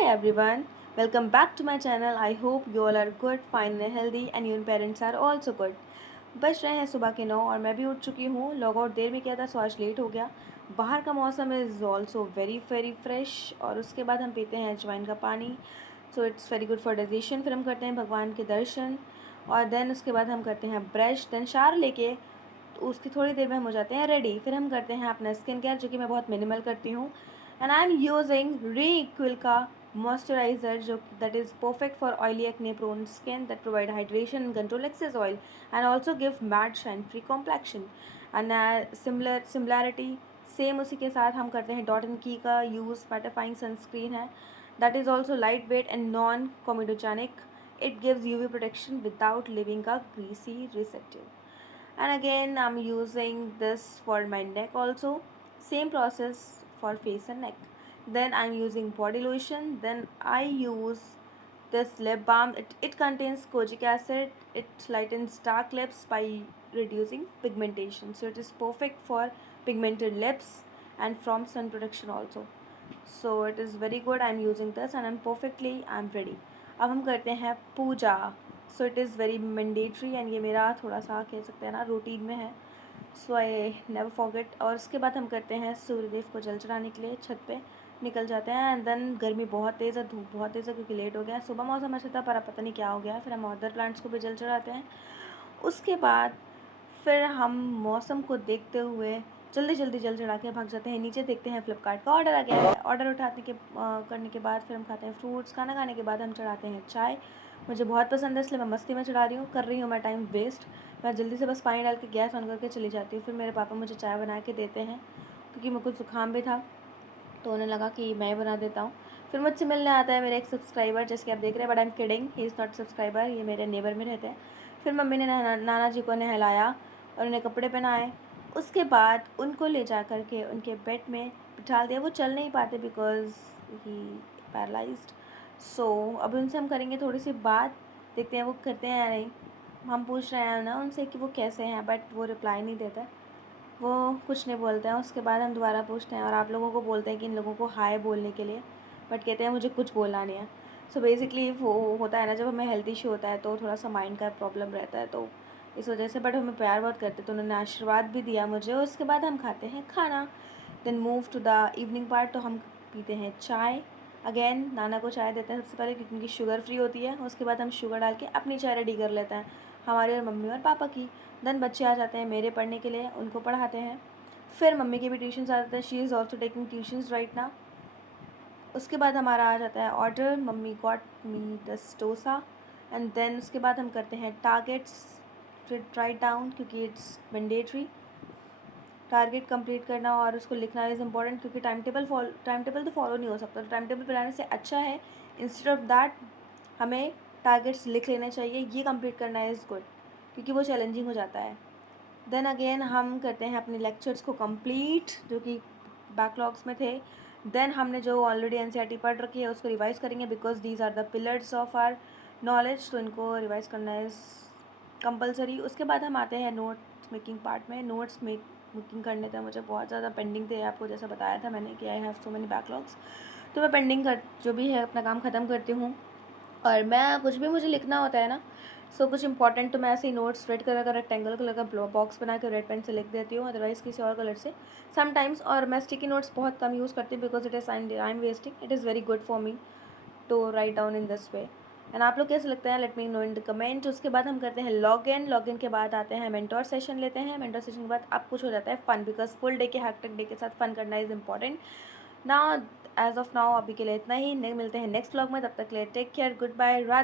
Hi everyone, welcome back to my channel. I hope you all are good, fine and healthy and your parents are also good. बज रहे हैं सुबह के 9 और मैं भी उठ चुकी हूँ. लॉग आउट देर में किया था, सो आज लेट हो गया. बाहर का मौसम is also very very fresh. और उसके बाद हम पीते हैं अजवाइन का पानी. So it's very good for digestion. फिर हम करते हैं भगवान के दर्शन और देन उसके बाद हम करते हैं ब्रश, देन शावर लेके तो उसकी थोड़ी देर में हम हो जाते हैं रेडी. फिर हम करते हैं अपना स्किन केयर, जो कि मैं बहुत मिनिमल करती हूँ. एंड आई एम यूजिंग रीक्विल का मॉइस्चराइजर, जो that is perfect for oily acne prone skin, that provide hydration and control excess oil and also give matte shine free complexion. And similarity same उसी के साथ हम करते हैं डॉट एंड की का यूज़. मैटिफाइंग सनस्क्रीन है, that is also light weight and non comedogenic. It gives UV protection without living a greasy residue. And again I'm using this for my neck also, same process for face and neck. Then I'm using body lotion, then I use this lip balm. It contains kojic acid. It lightens dark lips by reducing pigmentation, so it is perfect for pigmented lips and from sun protection also. So it is very good. I'm using this and I'm ready. अब हम करते हैं पूजा. So it is very mandatory and ये मेरा थोड़ा सा कह सकते हैं ना रूटीन में है. सो आई नेवर फॉरगेट. और उसके बाद हम करते हैं सूर्यदेव को जल चढ़ाने के लिए छत पे निकल जाते हैं. एंड देन गर्मी बहुत तेज़ है, धूप बहुत तेज़ है क्योंकि लेट हो गया. सुबह मौसम अच्छा था पर अब पता नहीं क्या हो गया. फिर हम अदर प्लांट्स को भी जल चढ़ाते हैं. उसके बाद फिर हम मौसम को देखते हुए जल्दी जल्दी जल चढ़ा के भाग जाते हैं नीचे. देखते हैं फ्लिपकार्ट का ऑर्डर आ गया है. ऑर्डर उठाने के करने के बाद फिर हम खाते हैं फ्रूट्स. खाना खाने के बाद हम चढ़ाते हैं चाय. मुझे बहुत पसंद है इसलिए मैं मस्ती में चढ़ा रही हूँ, कर रही हूँ मैं टाइम वेस्ट. मैं जल्दी से बस पानी डाल के गैस ऑन करके चली जाती हूँ. फिर मेरे पापा मुझे चाय बना के देते हैं क्योंकि मेरे को ज़ुकाम भी था तो उन्हें लगा कि मैं बना देता हूँ. फिर मुझसे मिलने आता है मेरा एक सब्सक्राइबर, जैसे कि आप देख रहे हैं, but I am kidding, he is not subscriber, ये मेरे नेबर में रहते हैं. फिर मम्मी ने नाना जी को नहलाया और उन्हें कपड़े पहनाए. उसके बाद उनको ले जा कर के उनके बेड में बिठा दिया. वो चल नहीं पाते बिकॉज ही पैरालाइज्ड. सो अब उनसे हम करेंगे थोड़ी सी बात, देखते हैं वो करते हैं या नहीं. हम पूछ रहे हैं ना उनसे कि वो कैसे हैं, बट वो रिप्लाई नहीं देता. वो कुछ नहीं बोलते हैं. उसके बाद हम दोबारा पूछते हैं और आप लोगों को बोलते हैं कि इन लोगों को हाय बोलने के लिए, बट कहते हैं मुझे कुछ बोलना नहीं है. सो बेसिकली वो होता है ना, जब हमें हेल्थ इशू होता है तो थोड़ा सा माइंड का प्रॉब्लम रहता है, तो इस वजह से. बट हमें प्यार बहुत करते, तो उन्होंने आशीर्वाद भी दिया मुझे. उसके बाद हम खाते हैं खाना. Then move to the evening part. तो हम पीते हैं चाय. अगेन नाना को चाय देते हैं सबसे पहले क्योंकि उनकी शुगर फ्री होती है. उसके बाद हम शुगर डाल के अपनी चाय रेडी कर लेते हैं, हमारी और मम्मी और पापा की. देन बच्चे आ जाते हैं मेरे पढ़ने के लिए, उनको पढ़ाते हैं. फिर मम्मी के भी ट्यूशन्स आ जाते हैं. She is also taking tuitions right now. उसके बाद हमारा आ जाता है ऑर्डर. मम्मी गॉट मी दस डोसा. एंड देन उसके बाद हम करते हैं टारगेट्स. फिर राइट डाउन क्योंकि इट्स मैंडेटरी टारगेट कंप्लीट करना और उसको लिखना इज़ इम्पॉर्टेंट क्योंकि टाइम टेबल तो फॉलो नहीं हो सकता. तो टाइम टेबल बनाने से अच्छा है इंस्टेड ऑफ दैट हमें टारगेट्स लिख लेने चाहिए. ये कंप्लीट करना इज़ गुड क्योंकि वो चैलेंजिंग हो जाता है. देन अगेन हम करते हैं अपने लेक्चर्स को कंप्लीट जो कि बैकलॉग्स में थे. देन हमने जो ऑलरेडी एनसीईआरटी पढ़ रखी है उसको रिवाइज करेंगे because these are the pillars of our knowledge. तो इनको रिवाइज करना इज़ कंपलसरी. उसके बाद हम आते हैं नोट्स मेकिंग पार्ट में. नोट्स मेकिंग करने थे मुझे बहुत ज़्यादा पेंडिंग थे. आपको जैसा बताया था मैंने कि I have so many backlogs. तो मैं पेंडिंग कर जो भी है अपना काम ख़त्म करती हूँ. और मैं कुछ भी मुझे लिखना होता है ना, सो कुछ इंपॉर्टेंट तो मैं ऐसे ही नोट्स रेड कलर का रेक्टेंगल कलर का बॉक्स बना के रेड पेन से लिख देती हूँ, अदरवाइज़ किसी और कलर से समटाइम्स. और मैं स्टिकी नोट्स बहुत कम यूज़ करती हूँ because it is I am wasting. It is very good for me to write down in this way. And आप लोग कैसे लगता है, let me know in the comment. उसके बाद हम करते हैं लॉग इन के बाद आते हैं मेंटोर सेशन लेते हैं. मेंटोर सेशन के बाद अब कुछ हो जाता है फन बिकॉज फुल डे के हैक्टिक डे के साथ फन करना is important. Now as of now अभी के लिए इतना ही. मिलते हैं नेक्स्ट व्लॉग में. तब तक के लिए टेक केयर, गुड बाय, रात.